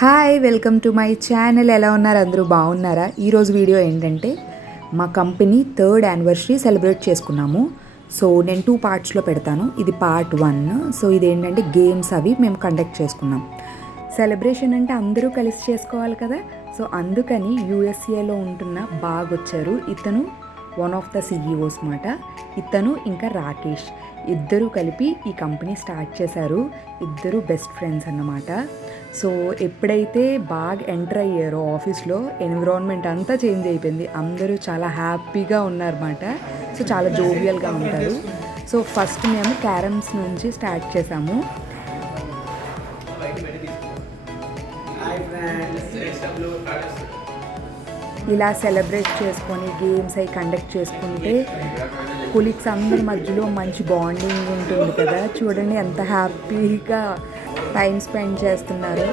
Hi welcome to my channel. ఎలా ఉన్నారు అందరూ? బాగున్నారా? ఈరోజు వీడియో ఏంటంటే మా కంపెనీ 3rd యానివర్సరీ సెలబ్రేట్ చేసుకున్నాము. సో నేను 2 పార్ట్స్లో పెడతాను. ఇది పార్ట్ 1. సో ఇదేంటంటే గేమ్స్ అవి మేము కండక్ట్ చేసుకున్నాం. సెలబ్రేషన్ అంటే అందరూ కలిసి చేసుకోవాలి కదా. సో అందుకని యూఎస్ఏలో ఉంటున్న వచ్చారు. ఇతను వన్ ఆఫ్ ద సిఇఓస్ మాట. ఇతను ఇంకా రాకేష్ ఇద్దరు కలిపి ఈ కంపెనీ స్టార్ట్ చేశారు. ఇద్దరు బెస్ట్ ఫ్రెండ్స్ అన్నమాట. సో ఎప్పుడైతే బాగా ఎంటర్ అయ్యారో ఆఫీస్లో ఎన్విరాన్మెంట్ అంతా చేంజ్ అయిపోయింది. అందరూ చాలా హ్యాపీగా ఉన్నారన్నమాట. సో చాలా జోవియల్గా ఉంటారు. సో ఫస్ట్ మేము క్యారమ్స్ నుంచి స్టార్ట్ చేసాము. ఇలా సెలబ్రేట్ చేసుకొని గేమ్స్ అవి కండక్ట్ చేసుకుంటే కొలీగ్స్ అందరి మధ్యలో మంచి బాండింగ్ ఉంటుంది కదా. చూడండి ఎంత హ్యాపీగా టైం స్పెండ్ చేస్తున్నారు.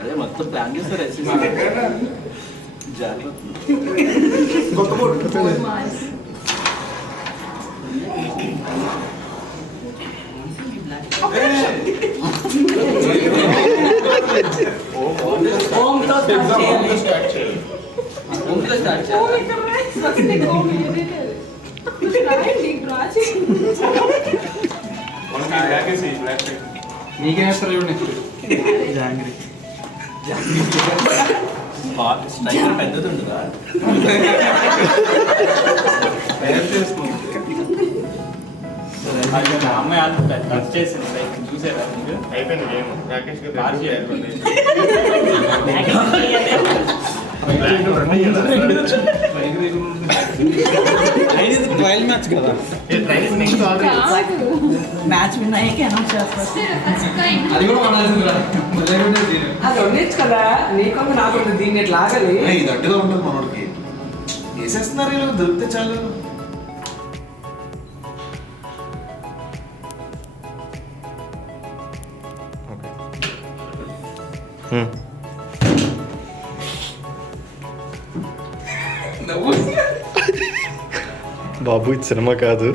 అదే మొత్తం ప్లాన్ చేస్తారు. నీకేస్తారు చూడండి. స్ట్రైకర్ పెద్దది ఉంటుందా? అమ్మాయి టచ్ చేసింది చూసారా? అయిపోయింది గేమ్. రాకేష్ ట్రయల్ మ్యాచ్ కదా. మ్యాచ్ విన్ అయ్యాక అనౌన్స్ చేస్తారు. అది కూడా అది ఉండొచ్చు కదా. నీకు నాకు దీన్ని ఎట్లా ఆగాలి? ఇది అడ్డుగా ఉంటుంది మనోడికి. వేసేస్తున్నారు ఇలా దొరికితే చాలు. బాబు ఇది సినిమా కాదు.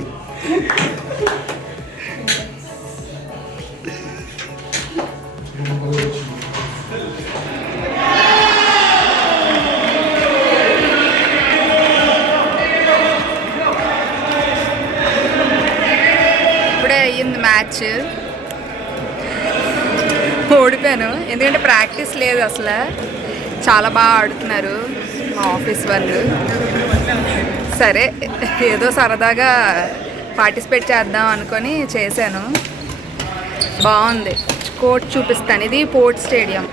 ఇప్పుడే అయ్యింది మ్యాచ్. ఓడిపోయాను ఎందుకంటే ప్రాక్టీస్ లేదు అసలు. చాలా బాగా ఆడుతున్నారు మా ఆఫీస్ వాళ్ళు. సరే ఏదో సరదాగా పార్టిసిపేట్ చేద్దాం అనుకొని చేశాను. బాగుంది. కోర్ట్ చూపిస్తాను. ఇది పోర్ట్ స్టేడియం.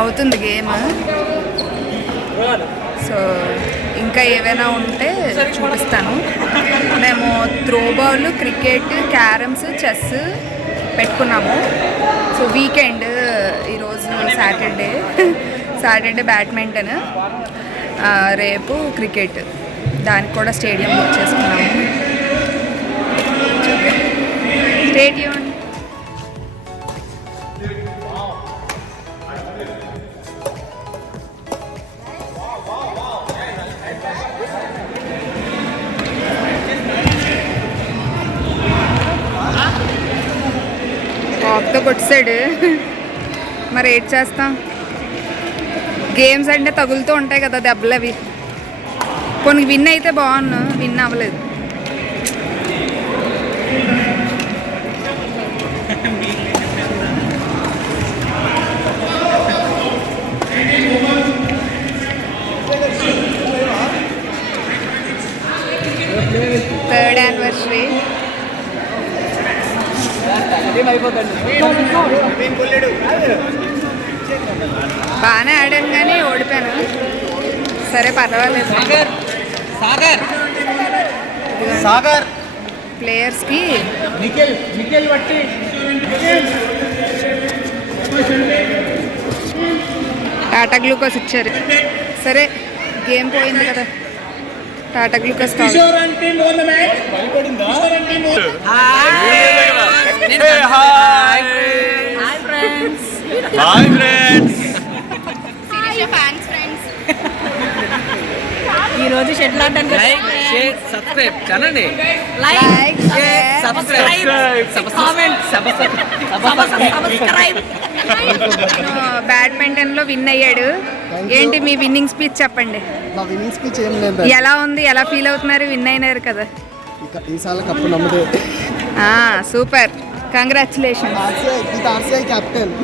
అవుతుంది గేమ్. సో ఇంకా ఏవైనా ఉంటే చూపిస్తాను. మేము త్రోబాల్, క్రికెట్, క్యారమ్స్, చెస్ పెట్టుకున్నాము. సో వీకెండ్ ఈరోజు సాటర్డే బ్యాడ్మింటన్, రేపు క్రికెట్. దానికి కూడా స్టేడియం బుక్ చేసుకున్నాము. స్టేడియం కాక్తో కొట్టాడు. మరి ఏం చేస్తాం? గేమ్స్ అంటే తగులుతూ ఉంటాయి కదా దెబ్బలు. అవి కొన్ని విన్ అయితే బాగున్నా, విన్ అవ్వలేదు. థర్డ్ యానివర్సరీ బాగానే ఆడాను కానీ ఓడిపోయాను. సరే పర్వాలేదు. సాగర్ ప్లేయర్స్కి నిఖిల్ బట్టి టాటా గ్లూకోజ్ ఇచ్చారు. సరే గేమ్ పోయింది కదా, టాటా గ్లూకోజ్ కావాలి. Hi friends. ఈ రోజు షెటిల్ ఆడడానికి like share subscribe channel like subscribe comment subscribe badminton లో విన్ అయ్యాడు. ఏంటి మీ విన్నింగ్ స్పీచ్ చెప్పండి. నా విన్నింగ్ స్పీచ్ ఏం లేదు. ఎలా ఉంది, ఎలా ఫీల్ అవుతున్నారు? విన్ అయినారు కదా. ఈసారి కప్పు నమ్మదే. Super, congratulation. RCB captain.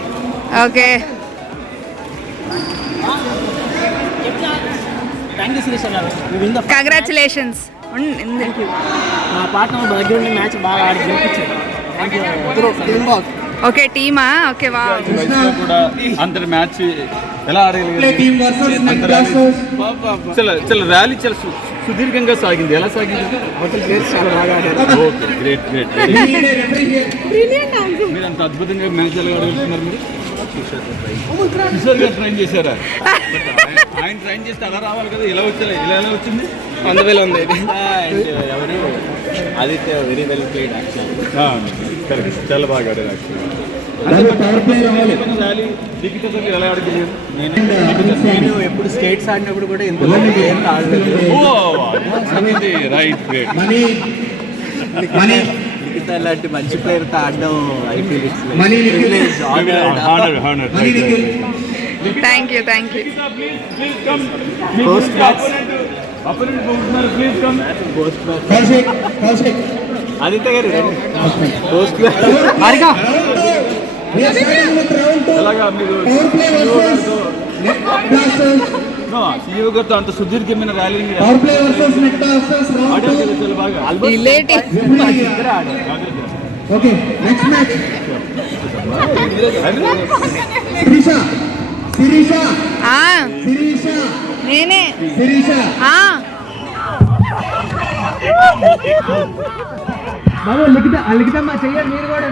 Okay, thank you యూ సురేష్ అన్న. Win the congratulations. మా పార్ట్నర్ మా దగ్గర ఉండి మ్యాచ్ బాగా ఆడి గెలిపించారు. Thank you. Team ball. Okay, టీమా? ఓకే, వా. కూడా అంతటి మ్యాచ్ ఎలా ఆడగలిగారు? చాలా ర్యాలీ చాలా సుదీర్ఘంగా సాగింది. ఎలా సాగింది? అవతల ప్లేయర్స్ చాలా బాగా ఆడారు. Okay, great great. మీరు అంత అద్భుతంగా మ్యాచ్ ఎలా ఆడగలుగుతున్నారు? మీరు కిషోర్ గారు ట్రైన్ చేశారా? ఆయన ట్రైన్ చేస్తే అలా రావాలి కదా, ఇలా వచ్చలే, ఇలా ఎలా వచ్చింది? అందువేళ ఉంది ఇది. ఎవరు Aditya very well played correct, చాలా బాగా ఆడారు యాక్చువల్లీ. ర్యాలీ దిగితే ఎలా ఆడగలిగారు? నేను ఎప్పుడు స్టేట్స్ ఆడినప్పుడు కూడా ఎంత ఆడలేదు. Right, great. మిగతా ఇలాంటి మంచి ప్లేయర్తో ఆడడం I feel it's thank you. Post match Aditya గారు పోస్ట్ ఎలాగా మీరు సీఈఓ గారితో అంత సుదీర్ఘమైన ర్యాలీ ఆడారు కదా చాలా బాగా. రిలేటివ్. నేనే. బాబు లిఖితమ్మా చెయ్యాలి మీరు కూడా.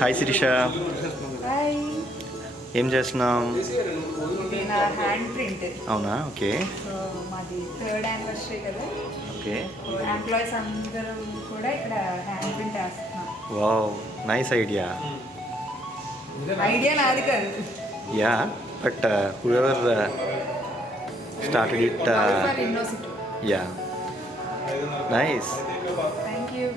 హాయ్ శిరీష, ఏం చేస్తున్నాం? నా హ్యాండ్ ప్రింట్. అవునా? ఓకే మాది 3rd యానివర్సరీ కదా. ఓకే. ఎంప్లాయీస్ అందరూ కూడా ఇక్కడ హ్యాండ్ ప్రింట్ వేస్తున్నాం. Wow, nice idea. ఐడియా నాది కాదు. Yeah, but whoever started it, yeah, nice. Thank you.